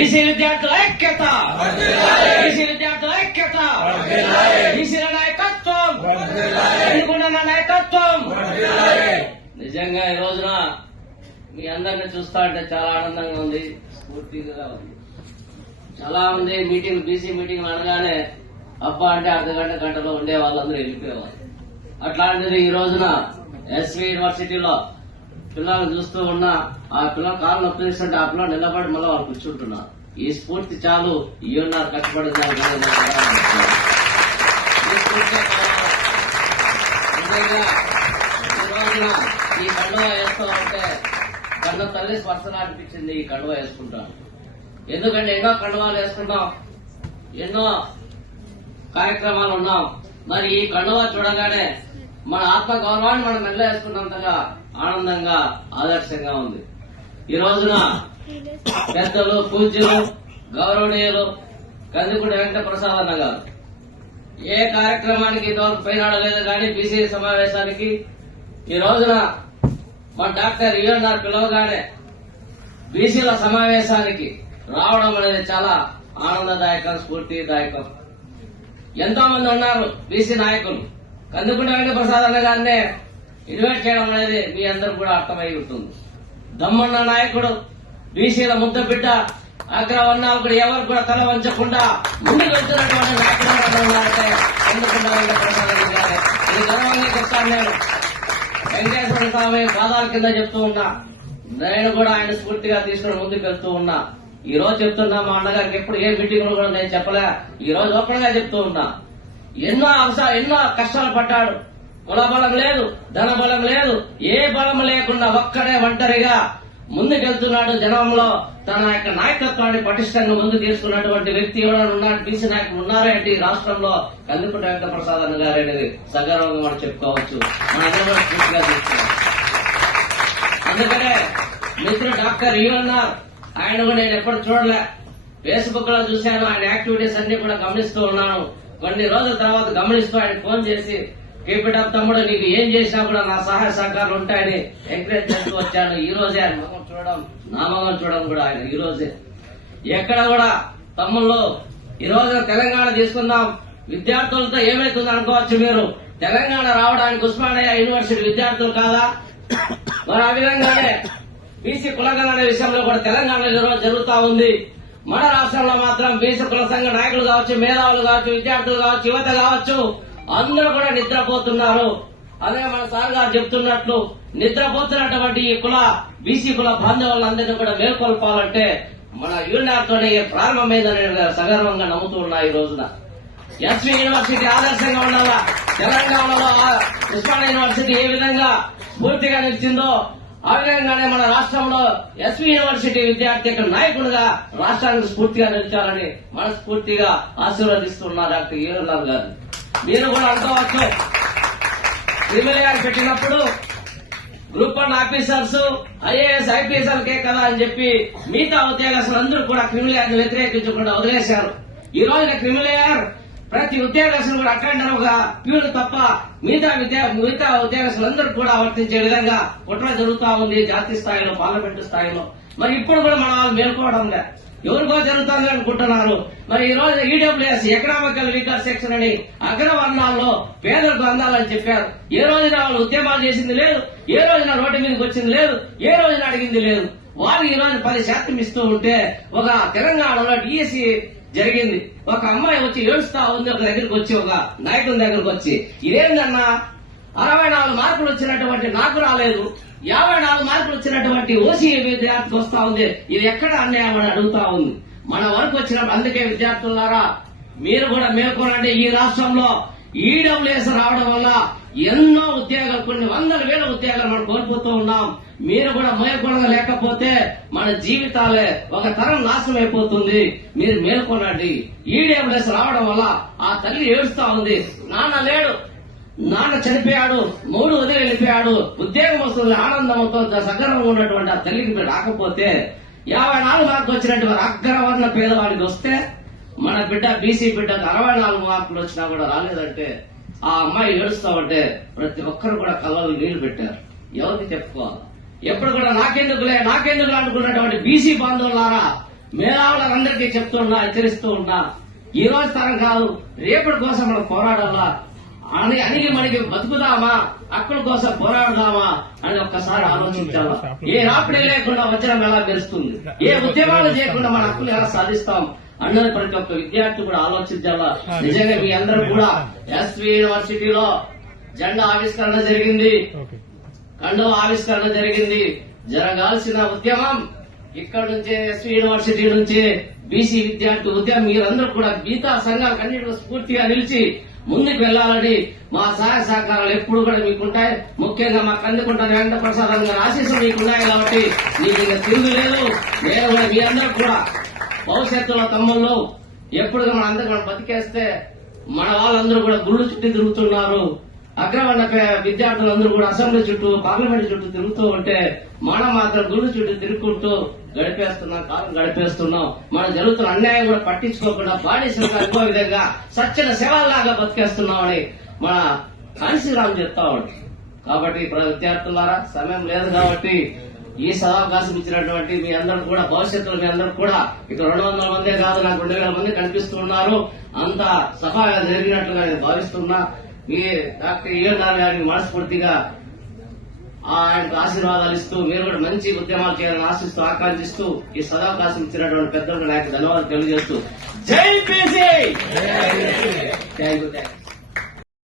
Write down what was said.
BC విద్యార్థుల ఐక్యత, BC విద్యార్థుల ఐక్యత, బీసీల నాయకత్వం, ఎన్నుకున్న నాయకత్వం. నిజంగా ఈ రోజున మీ అందరిని చూస్తా అంటే చాలా ఆనందంగా ఉంది, స్ఫూర్తిగా ఉంది. చాలా మంది మీటింగ్ బీసీ మీటింగ్ అనగానే అబ్బా అంటే అర్ధ గంటలో ఉండే వాళ్ళందరూ వెళ్ళిపోయేవాళ్ళు. అట్లాంటిది ఈ రోజున ఎస్వి యూనివర్సిటీలో పిల్లల్ని చూస్తూ ఉన్నా ఆ పిల్లల కాళ్ళు నొప్పి తీస్తుంటే ఆ పిల్లలు నిలబడి మళ్ళీ వాళ్ళు కూర్చుంటున్నారు. ఈ స్ఫూర్తి చాలు ఈయన్నారు కష్టపడి ఈ కండువా వేస్తూ ఉంటే కన్న తల్లి స్పర్శన అనిపించింది. ఈ కండువా వేసుకుంటాను ఎందుకంటే ఎన్నో కండువాలు వేసుకున్నాం, ఎన్నో కార్యక్రమాలు ఉన్నాం. మరి ఈ కండువా చూడగానే మన ఆత్మ గౌరవాన్ని మనం మెల్ల వేసుకున్నంతగా ఆనందంగా ఆదర్శంగా ఉంది. ఈ రోజున పెద్దలు పూజ్యులు గౌరవనీయులు కందికూడి వెంకట ప్రసాద్ అన్న గారు ఏ కార్యక్రమానికి ఇంతవరకు పోయినాడలేదు కానీ బీసీ సమావేశానికి ఈ రోజున మన డాక్టర్ యుఎన్ఆర్ పిలవగానే బీసీల సమావేశానికి రావడం అనేది చాలా ఆనందదాయకం, స్ఫూర్తిదాయకం. ఎంతో మంది ఉన్నారు బీసీ నాయకులు. కందికూడి వెంకట ప్రసాద్ అన్న గారినే ఇన్వైట్ చేయడం అనేది మీ అందరూ కూడా అర్థమై ఉంటుంది. దమ్మన్న నాయకుడు, బీసీల ముద్ద బిడ్డ, అగ్రవర్ణాలకు ఎవరు కూడా తల వంచకుండా ముందుకు వెళ్తున్నటువంటి నాయకుడు ఉన్నారంటే కందికూడి వెంకట ప్రసాద్ అన్న గారు. ఇది గర్వంగా చెప్తాను. నేను వెంకటేశ్వర స్వామి పాదాల కింద చెప్తూ ఉన్నా, నేను కూడా ఆయన స్ఫూర్తిగా తీసుకుని ముందుకు వెళ్తూ ఉన్నా. ఈ రోజు చెప్తున్నా, మా అన్నగారికి ఎప్పుడు ఏ మీటింగ్ కూడా నేను చెప్పలే, ఈ రోజు ఒక్కడగా చెప్తూ ఉన్నా. ఎన్నో కష్టాలు పడ్డాడు. కుల బలం లేదు, ధన బలం లేదు, ఏ బలం లేకుండా ఒక్కడే ఒంటరిగా ముందుకెళ్తున్నాడు. జనంలో తన యొక్క నాయకత్వాన్ని పటిష్టంగా ముందు తీసుకున్నటువంటి వ్యక్తి ఎవరైనా ఉన్నాడు, బీసీ నాయకులు ఉన్నారే అంటే ఈ రాష్ట్రంలో కందికూడి వెంకట ప్రసాద్ అన్న గారు అనేది సగర్వంగా మనం చెప్పుకోవచ్చు. మన అందరూ పూర్తిగా చూస్తున్నాం. అందుకనే మిత్రుడు డాక్టర్ యుఎన్ఆర్ ఆయన కూడా నేను ఎప్పుడు చూడలే, ఫేస్బుక్ లో చూశాను. ఆయన యాక్టివిటీస్ అన్ని కూడా గమనిస్తూ ఉన్నాను. కొన్ని రోజుల తర్వాత గమనిస్తూ ఆయన ఫోన్ చేసి కీప్ ఇట్ అప్ తమ్ముడు, నీకు ఏం చేసినా కూడా నా సహాయ సహకారాలు ఉంటాయని ఎంకరేజ్ చేస్తూ వచ్చాను. ఈ రోజే ఆయన మొహం చూడడం, నా మొహం చూడడం కూడా ఆయన ఈ రోజే. ఎక్కడ కూడా తమ్ముళ్ళు ఈ రోజు తెలంగాణ తీసుకుందాం, విద్యార్థులతో ఏమైతుందో అనుకోవచ్చు మీరు. తెలంగాణ రావడానికి ఉస్మానియా యూనివర్సిటీ విద్యార్థులు కాదా? మరి ఆ విధంగానే బీసీ కులగణన అనే విషయంలో కూడా తెలంగాణలో జరుగుతా ఉంది. మన రాష్ట్రంలో మాత్రం బీసీ కుల సంఘ నాయకులు కావచ్చు, మేధావులు కావచ్చు, విద్యార్థులు కావచ్చు, యువత కావచ్చు, అందరూ కూడా నిద్రపోతున్నారు. అదే మన సార్ గారు చెప్తున్నట్లు నిద్రపోతున్నటువంటి ఈ బీసీ కుల బాంధవులందరినీ కూడా మేల్కొల్పాలంటే మన యూనియన్తోనే ప్రారంభమైందని సగర్వంగా నమ్ముతూ ఉన్నా. ఈ రోజున ఎస్వి యూనివర్సిటీ ఆదర్శంగా ఉండాలా. తెలంగాణలో ఉస్మానియా యూనివర్సిటీ ఏ విధంగా స్ఫూర్తిగా నిలిచిందో ఆ విధంగానే మన రాష్ట్రంలో ఎస్వి యూనివర్సిటీ విద్యార్థి నాయకుడిగా రాష్ట్రానికి స్ఫూర్తిగా నిలిచాలని మనస్ఫూర్తిగా ఆశీర్వదిస్తున్నారు డాక్టర్ యుఎన్ఆర్ గారు. మీరు కూడా అనుకోవచ్చు, క్రిమినల్ గారు పెట్టినప్పుడు గ్రూప్ 1 ఆఫీసర్స్, ఐఏఎస్, ఐపీఎస్లకే కదా అని చెప్పి మిగతా ఉద్యోగస్తులందరూ కూడా క్రిమినల్ గారిని వ్యతిరేకించకుండా వదిలేశారు. ఈ రోజున క్రిమినల్ గారు ప్రతి ఉద్యోగస్తులు కూడా అటెండర్ ఒక ప్యూర్ తప్ప మిగతా ఉద్యోగస్తులందరూ కూడా వర్తించే విధంగా కుట్ర జరుగుతూ ఉంది జాతీయ స్థాయిలో, పార్లమెంటు స్థాయిలో. మరి ఇప్పుడు కూడా మన వాళ్ళు మేల్కోవడం లే, ఎవరికో జరుగుతుంది అనుకుంటున్నారు. మరి ఈ రోజు ఈడబ్ల్యూఎస్ ఎకనామికల్ వీకర్ సెక్షన్ అని అగ్రవర్ణాల్లో పేదలకు అందాలని చెప్పారు. ఏ రోజున వాళ్ళు ఉద్యమాలు చేసింది లేదు, ఏ రోజున రోడ్డు మీదకి వచ్చింది లేదు, ఏ రోజున అడిగింది లేదు. వారు ఈ రోజు 10% ఇస్తూ ఉంటే ఒక తెలంగాణలో డిఎస్సి జరిగింది. ఒక అమ్మాయి వచ్చి ఏడుస్తా ఉంది ఒక దగ్గరికి వచ్చి, ఒక నాయకుని దగ్గరకు వచ్చి, ఇదేందన్నా 64 మార్కులు వచ్చినటువంటి నాకు రాలేదు, 54 మార్కులు వచ్చినటువంటి ఓసీ విద్యార్థికి వస్తా ఉంది, ఇది ఎక్కడ అన్యాయం అని అడుగుతా ఉంది. మన వరకు వచ్చినప్పుడు అందుకే విద్యార్థులారా మీరు కూడా మేల్కొనండి. ఈ రాష్ట్రంలో ఈడబ్ల్యూఎస్ రావడం వల్ల ఎన్నో ఉద్యోగాలు, కొన్ని వందల వేల ఉద్యోగాలు మనం కోల్పోతూ ఉన్నాం. మీరు కూడా మేల్కొనగా లేకపోతే మన జీవితాలే ఒక తరం నాశనం అయిపోతుంది. మీరు మేల్కొనండి. ఈడబ్ల్యూఎస్ రావడం వల్ల ఆ తల్లి ఏడుస్తా ఉంది, నాన్న లేడు, నాన్న చనిపోయాడు, మూడు వదిలి వెళ్ళిపోయాడు, ఉద్యోగం వస్తుంది ఆనందంతో సగర్వంగా ఉన్నటువంటి ఆ తల్లికి రాకపోతే 54 మార్కులు వచ్చినటువంటి అగ్రవర్ణ పేదవాడికి వస్తే మన బిడ్డ బీసీ బిడ్డకు 64 మార్కులు వచ్చినా కూడా రాలేదంటే ఆ అమ్మాయి ఏడుస్తా ఉంటే ప్రతి ఒక్కరు కూడా కళ్ళలో నీళ్లు పెట్టారు. ఎవరికి చెప్పుకోవాలి? ఎప్పుడు కూడా నాకెందుకు అనుకున్నటువంటి బీసీ బాంధవులారా మేధావులందరికీ చెప్తున్నా, హెచ్చరిస్తూ ఉన్నా. ఈ రోజు తరం కాదు, రేపటి కోసం మనం పోరాడాలా, అణిగి మనకి బతుకుదామా, హక్కుల కోసం పోరాడదామా అని ఒక్కసారి ఆలోచించాలా. ఏ రాపిడి లేకుండా వజ్రం ఎలా మెరుస్తుంది, ఏ ఉద్యమాలు చేయకుండా మన హక్కులు ఎలా సాధిస్తాం అన్నది ప్రతి ఒక్క విద్యార్థి కూడా ఆలోచించాలా. నిజంగా మీ అందరూ కూడా ఎస్వి యూనివర్సిటీలో జెండా ఆవిష్కరణ జరిగింది, కండువ ఆవిష్కరణ జరిగింది. జరగాల్సిన ఉద్యమం ఇక్కడ నుంచే, ఎస్వి యూనివర్సిటీ నుంచే బీసీ విద్యార్థి ఉద్యమం. మీరందరూ కూడా గీతా సంఘాలకు అన్నింటిలో స్ఫూర్తిగా నిలిచి ముందుకు వెళ్లాలని మా సహాయ సహకారాలు ఎప్పుడు కూడా మీకుంటాయి. ముఖ్యంగా మా కందుకుంట వెంకట ప్రసాద్ గారి ఆశీస్సులు మీకున్నాయి కాబట్టి మీకు ఇంకా తిరుగులేదు. నేను కూడా మీ అందరూ కూడా భవిష్యత్తులో తమ్ముళ్ళు ఎప్పుడు మన అందరూ మనం బతికేస్తే మన వాళ్ళందరూ కూడా గుళ్ళు చుట్టూ తిరుగుతున్నారు. అగ్రవర్ణ విద్యార్థులందరూ కూడా అసెంబ్లీ చుట్టూ, పార్లమెంట్ చుట్టూ తిరుగుతూ ఉంటే మనం మాత్రం గుళ్ళు చుట్టూ తిరుగుకుంటూ కాలం గడిపేస్తున్నాం. మనం జరుగుతున్న అన్యాయం కూడా పట్టించుకోకుండా బానిసలుగా ఇంకో విధంగా సచ్చిన శవాల్లాగా బతికేస్తున్నామని మన కాంశీరామ్ చెప్తా ఉంటాడు. కాబట్టి విద్యార్థులారా, సమయం లేదు కాబట్టి ఈ సదావకాశం ఇచ్చినటువంటి మీ అందరూ కూడా భవిష్యత్తులో మీ అందరూ కూడా ఇక్కడ 200 మందే కాదు, నాకు 2000 మంది కనిపిస్తున్నారు. అంత సభగా జరిగినట్లుగా నేను భావిస్తున్నా. ఈ డాక్టర్ ఈఎన్ఆర్ గారిని మనస్ఫూర్తిగా ఆయనకు ఆశీర్వాదాలు ఇస్తూ, మీరు కూడా మంచి ఉద్యమాలు చేయాలని ఆశిస్తూ, ఆకాంక్షిస్తూ ఈ సదావకాశం ఇచ్చినటువంటి పెద్దలకు నాకు ధన్యవాదాలు తెలియజేస్తూ జై బీసీ. Thank you.